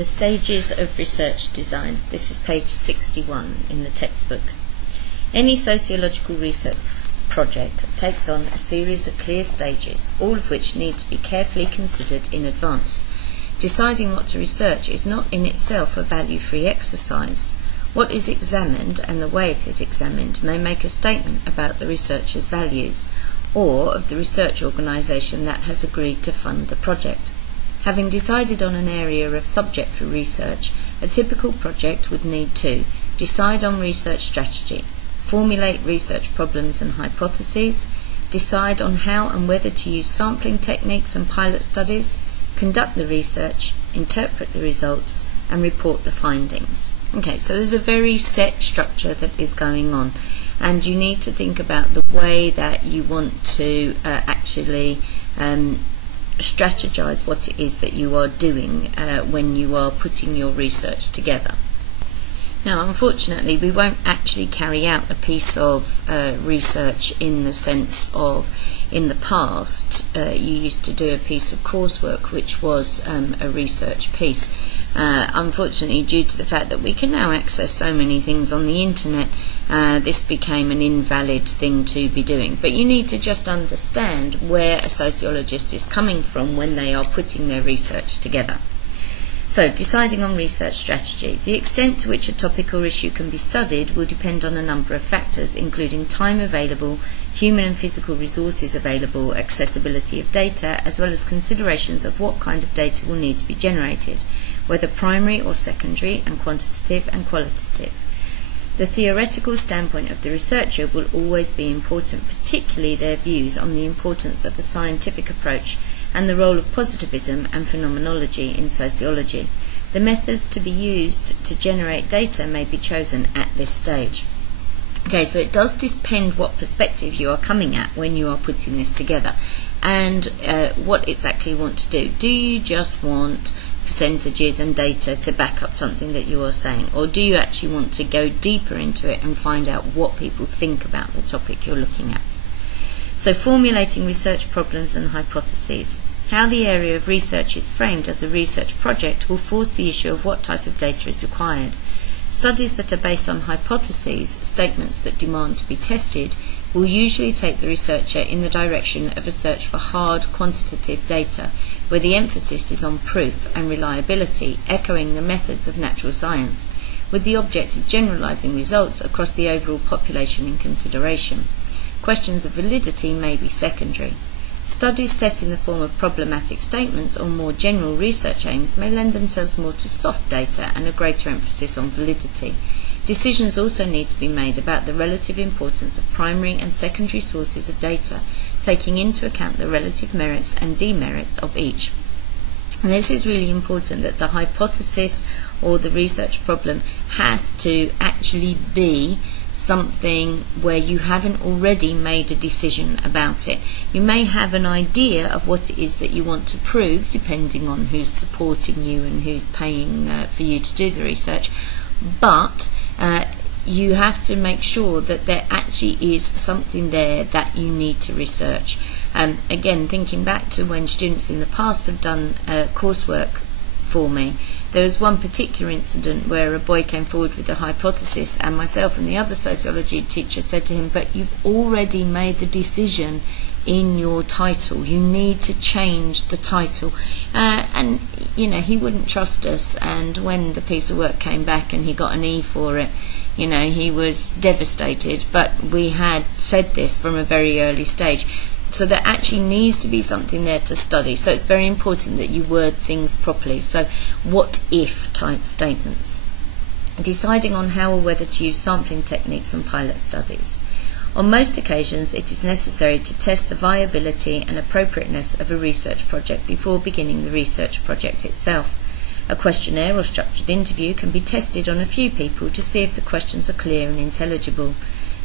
The stages of research design. This is page 61 in the textbook. Any sociological research project takes on a series of clear stages, all of which need to be carefully considered in advance. Deciding what to research is not in itself a value-free exercise. What is examined and the way it is examined may make a statement about the researcher's values, or of the research organisation that has agreed to fund the project. Having decided on an area of subject for research, a typical project would need to decide on research strategy, formulate research problems and hypotheses, decide on how and whether to use sampling techniques and pilot studies, conduct the research, interpret the results, and report the findings. Okay, so there's a very set structure that is going on, and you need to think about the way that you want to actually strategize what it is that you are doing when you are putting your research together. Now, unfortunately, we won't actually carry out a piece of research in the sense of, in the past, you used to do a piece of coursework which was a research piece. Unfortunately, due to the fact that we can now access so many things on the internet, this became an invalid thing to be doing. But you need to just understand where a sociologist is coming from when they are putting their research together. So, deciding on research strategy. The extent to which a topic or issue can be studied will depend on a number of factors, including time available, human and physical resources available, accessibility of data, as well as considerations of what kind of data will need to be generated, whether primary or secondary, and quantitative and qualitative. The theoretical standpoint of the researcher will always be important, particularly their views on the importance of a scientific approach and the role of positivism and phenomenology in sociology. The methods to be used to generate data may be chosen at this stage. Okay, so it does depend what perspective you are coming at when you are putting this together, and what exactly you want to do. Do you just want percentages and data to back up something that you are saying, or do you actually want to go deeper into it and find out what people think about the topic you're looking at? So, formulating research problems and hypotheses. How the area of research is framed as a research project will force the issue of what type of data is required. Studies that are based on hypotheses, statements that demand to be tested, will usually take the researcher in the direction of a search for hard quantitative data, where the emphasis is on proof and reliability, echoing the methods of natural science, with the object of generalizing results across the overall population in consideration. Questions of validity may be secondary. Studies set in the form of problematic statements or more general research aims may lend themselves more to soft data and a greater emphasis on validity. Decisions also need to be made about the relative importance of primary and secondary sources of data, taking into account the relative merits and demerits of each. And this is really important, that the hypothesis or the research problem has to actually be something where you haven't already made a decision about it. You may have an idea of what it is that you want to prove, depending on who's supporting you and who's paying for you to do the research, but you have to make sure that there actually is something there that you need to research. Again, thinking back to when students in the past have done coursework for me, there was one particular incident where a boy came forward with a hypothesis, and myself and the other sociology teacher said to him, but you've already made the decision in your title, you need to change the title. And you know, he wouldn't trust us, and when the piece of work came back and he got an E for it, you know, he was devastated. But we had said this from a very early stage. So there actually needs to be something there to study. So it's very important that you word things properly. So what if type statements. Deciding on how or whether to use sampling techniques and pilot studies. On most occasions, it is necessary to test the viability and appropriateness of a research project before beginning the research project itself. A questionnaire or structured interview can be tested on a few people to see if the questions are clear and intelligible.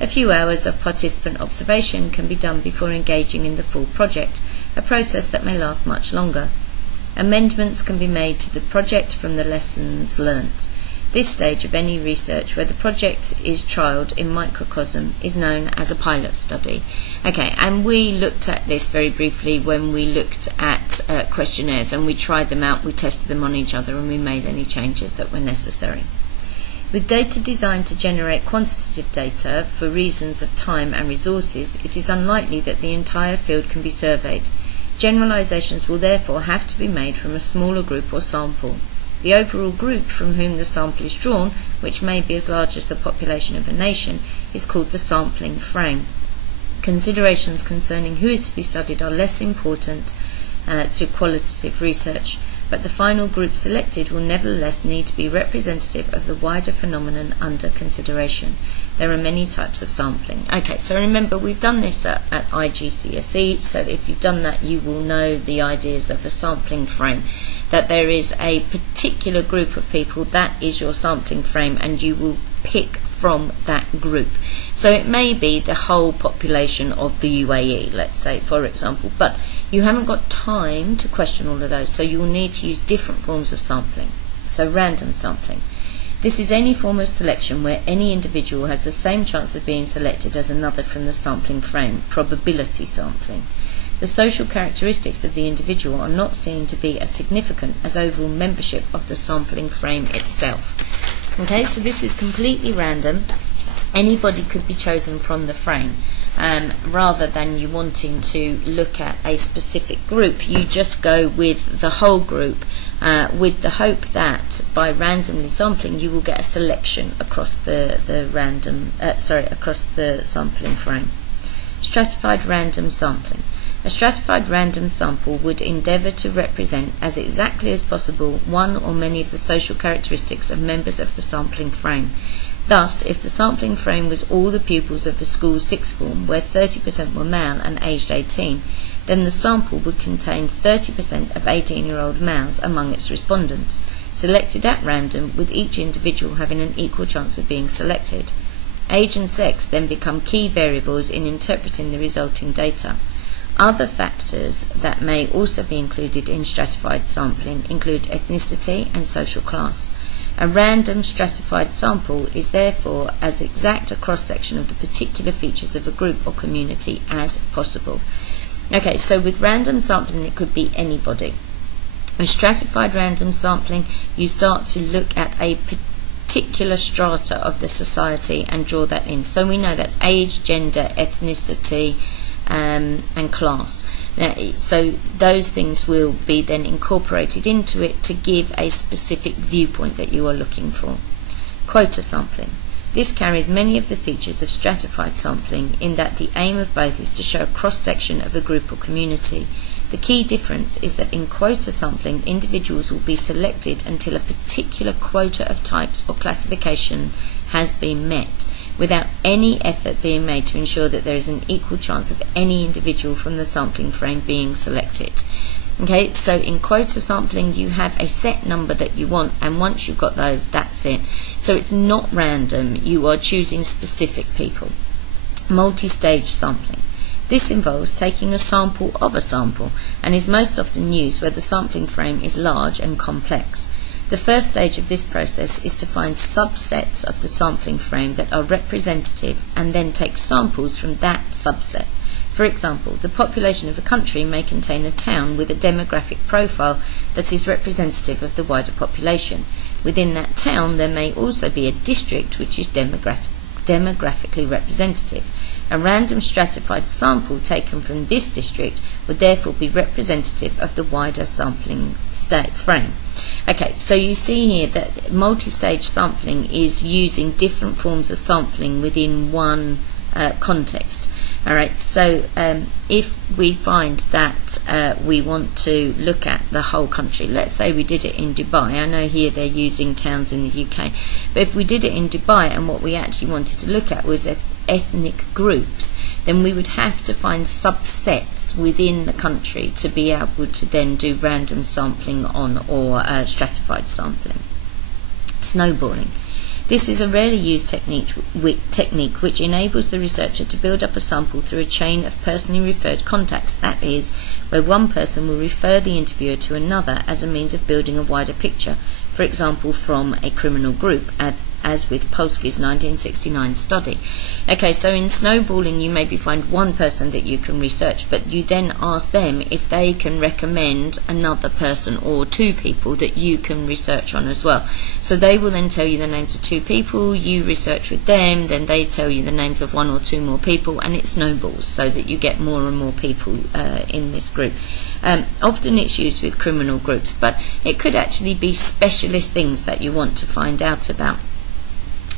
A few hours of participant observation can be done before engaging in the full project, a process that may last much longer. Amendments can be made to the project from the lessons learnt. This stage of any research where the project is trialled in microcosm is known as a pilot study. Okay, and we looked at this very briefly when we looked at questionnaires, and we tried them out, we tested them on each other, and we made any changes that were necessary. With data designed to generate quantitative data for reasons of time and resources, it is unlikely that the entire field can be surveyed. Generalizations will therefore have to be made from a smaller group or sample. The overall group from whom the sample is drawn, which may be as large as the population of a nation, is called the sampling frame. Considerations concerning who is to be studied are less important to qualitative research, but the final group selected will nevertheless need to be representative of the wider phenomenon under consideration. There are many types of sampling. Okay, so remember we've done this at IGCSE, so if you've done that you will know the ideas of a sampling frame, that there is a particular group of people, that is your sampling frame, and you will pick from that group. So it may be the whole population of the UAE, let's say, for example, but you haven't got time to question all of those, so you will need to use different forms of sampling. So random sampling. This is any form of selection where any individual has the same chance of being selected as another from the sampling frame, probability sampling. The social characteristics of the individual are not seen to be as significant as overall membership of the sampling frame itself. Okay, so this is completely random. Anybody could be chosen from the frame. Rather than you wanting to look at a specific group, you just go with the whole group, with the hope that by randomly sampling you will get a selection across the sampling frame. Stratified random sampling. A stratified random sample would endeavour to represent as exactly as possible one or many of the social characteristics of members of the sampling frame. Thus, if the sampling frame was all the pupils of a school's sixth form, where 30% were male and aged 18, then the sample would contain 30% of 18-year-old males among its respondents, selected at random, with each individual having an equal chance of being selected. Age and sex then become key variables in interpreting the resulting data. Other factors that may also be included in stratified sampling include ethnicity and social class. A random stratified sample is therefore as exact a cross-section of the particular features of a group or community as possible. Okay, so with random sampling it could be anybody. With stratified random sampling you start to look at a particular strata of the society and draw that in. So we know that's age, gender, ethnicity, and class. Now, so those things will be then incorporated into it to give a specific viewpoint that you are looking for. Quota sampling. This carries many of the features of stratified sampling in that the aim of both is to show a cross-section of a group or community. The key difference is that in quota sampling, individuals will be selected until a particular quota of types or classification has been met, without any effort being made to ensure that there is an equal chance of any individual from the sampling frame being selected. Okay, so in quota sampling you have a set number that you want, and once you've got those, that's it. So it's not random, you are choosing specific people. Multi-stage sampling. This involves taking a sample of a sample and is most often used where the sampling frame is large and complex. The first stage of this process is to find subsets of the sampling frame that are representative and then take samples from that subset. For example, the population of a country may contain a town with a demographic profile that is representative of the wider population. Within that town there may also be a district which is demographically representative. A random stratified sample taken from this district would therefore be representative of the wider sampling frame. Okay, so you see here that multi-stage sampling is using different forms of sampling within one context. Alright, so if we find that we want to look at the whole country, let's say we did it in Dubai. I know here they're using towns in the UK, but if we did it in Dubai and what we actually wanted to look at was ethnic groups, then we would have to find subsets within the country to be able to then do random sampling on, or stratified sampling. Snowballing. This is a rarely used technique which enables the researcher to build up a sample through a chain of personally referred contacts. That is, where one person will refer the interviewer to another as a means of building a wider picture, for example from a criminal group, as with Polsky's 1969 study. Okay, so in snowballing you maybe find one person that you can research, but you then ask them if they can recommend another person or two people that you can research on as well. So they will then tell you the names of two people, you research with them, then they tell you the names of one or two more people, and it snowballs so that you get more and more people in this group. Often it's used with criminal groups, but it could actually be specialist things that you want to find out about.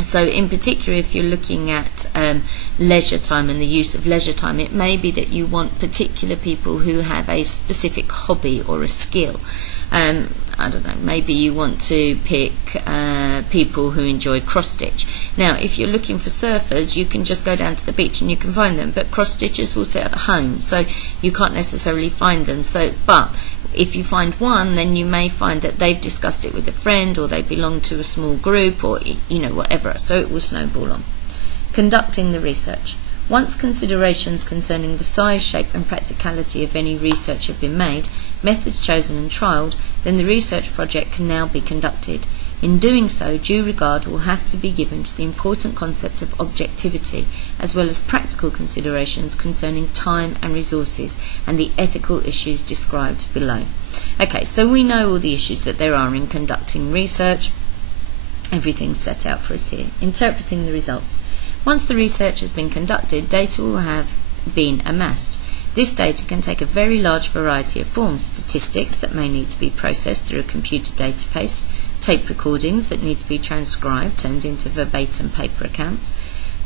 So in particular, if you're looking at leisure time and the use of leisure time, it may be that you want particular people who have a specific hobby or a skill. I don't know, maybe you want to pick people who enjoy cross-stitch. Now, if you're looking for surfers, you can just go down to the beach and you can find them, but cross-stitchers will sit at home, so you can't necessarily find them. But if you find one, then you may find that they've discussed it with a friend, or they belong to a small group, or whatever, so it will snowball on. Conducting the research. Once considerations concerning the size, shape and practicality of any research have been made, methods chosen and trialled, then the research project can now be conducted. In doing so, due regard will have to be given to the important concept of objectivity, as well as practical considerations concerning time and resources, and the ethical issues described below. Okay, so we know all the issues that there are in conducting research. Everything's set out for us here. Interpreting the results. Once the research has been conducted, data will have been amassed. This data can take a very large variety of forms: statistics that may need to be processed through a computer database, tape recordings that need to be transcribed, turned into verbatim paper accounts,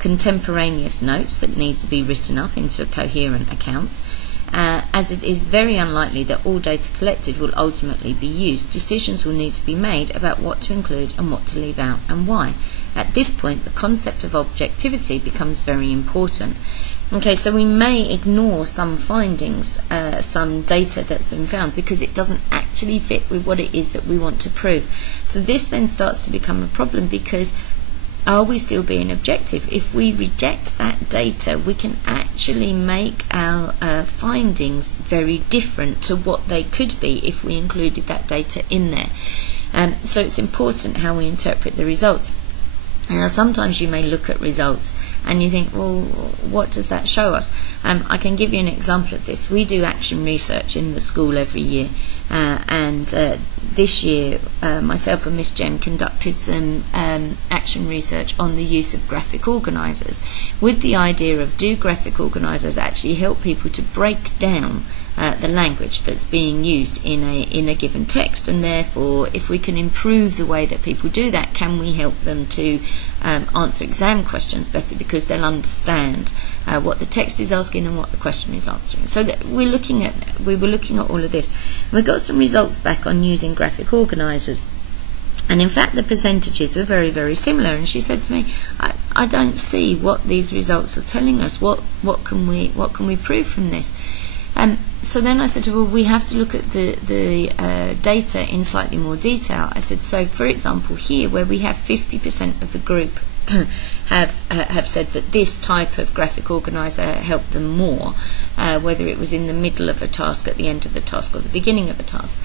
contemporaneous notes that need to be written up into a coherent account. As it is very unlikely that all data collected will ultimately be used, decisions will need to be made about what to include and what to leave out, and why. At this point, the concept of objectivity becomes very important. Okay, so we may ignore some findings, some data that's been found, because it doesn't actually fit with what it is that we want to prove. So this then starts to become a problem, because are we still being objective? If we reject that data, we can actually make our findings very different to what they could be if we included that data in there. So it's important how we interpret the results. Now, sometimes you may look at results and you think, well, what does that show us? I can give you an example of this. We do action research in the school every year, and this year myself and Miss Jem conducted some action research on the use of graphic organisers, with the idea of, do graphic organisers actually help people to break down the language that's being used in a given text, and therefore if we can improve the way that people do that, can we help them to answer exam questions better, because they'll understand what the text is asking and what the question is answering. So that we were looking at all of this. We got some results back on using graphic organisers, and in fact the percentages were very, very similar. And she said to me, I don't see what these results are telling us. What can we prove from this? So then I said to her, well, we have to look at the data in slightly more detail. I said, so for example here, where we have 50% of the group have said that this type of graphic organiser helped them more, whether it was in the middle of a task, at the end of the task, or the beginning of a task.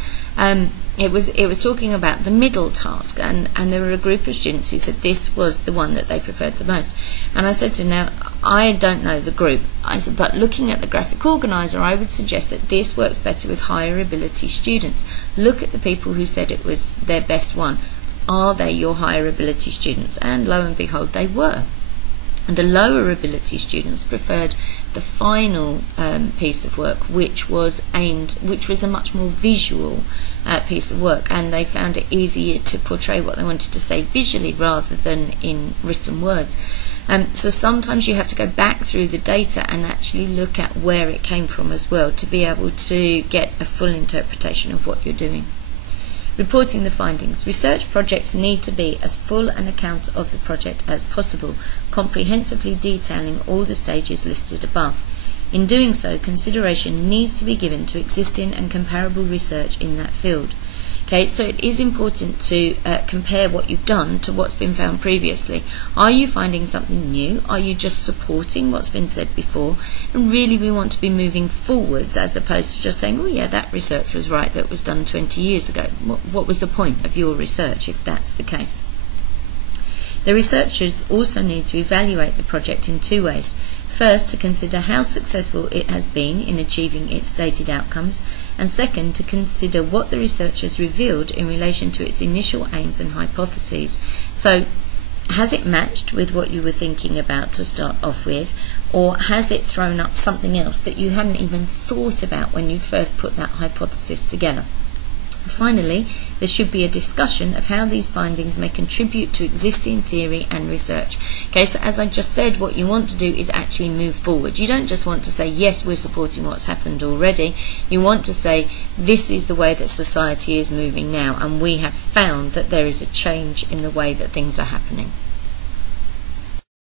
It was talking about the middle task, and there were a group of students who said this was the one that they preferred the most. And I said to her, now, I don't know the group. I said, but looking at the graphic organiser, I would suggest that this works better with higher ability students. Look at the people who said it was their best one. Are they your higher ability students? And lo and behold, they were. And the lower ability students preferred the final piece of work, which was a much more visual piece of work, and they found it easier to portray what they wanted to say visually rather than in written words. So sometimes you have to go back through the data and actually look at where it came from as well, to be able to get a full interpretation of what you're doing. Reporting the findings. Research projects need to be as full an account of the project as possible, comprehensively detailing all the stages listed above. In doing so, consideration needs to be given to existing and comparable research in that field. Okay, so it is important to compare what you've done to what's been found previously. Are you finding something new? Are you just supporting what's been said before? And really we want to be moving forwards as opposed to just saying, oh yeah, that research was right, that was done 20 years ago. What was the point of your research if that's the case? The researchers also need to evaluate the project in two ways. First, to consider how successful it has been in achieving its stated outcomes, and second, to consider what the researchers revealed in relation to its initial aims and hypotheses. So, has it matched with what you were thinking about to start off with, or has it thrown up something else that you hadn't even thought about when you first put that hypothesis together? Finally, there should be a discussion of how these findings may contribute to existing theory and research. Okay, so as I just said, what you want to do is actually move forward. You don't just want to say, yes, we're supporting what's happened already. You want to say, this is the way that society is moving now, and we have found that there is a change in the way that things are happening.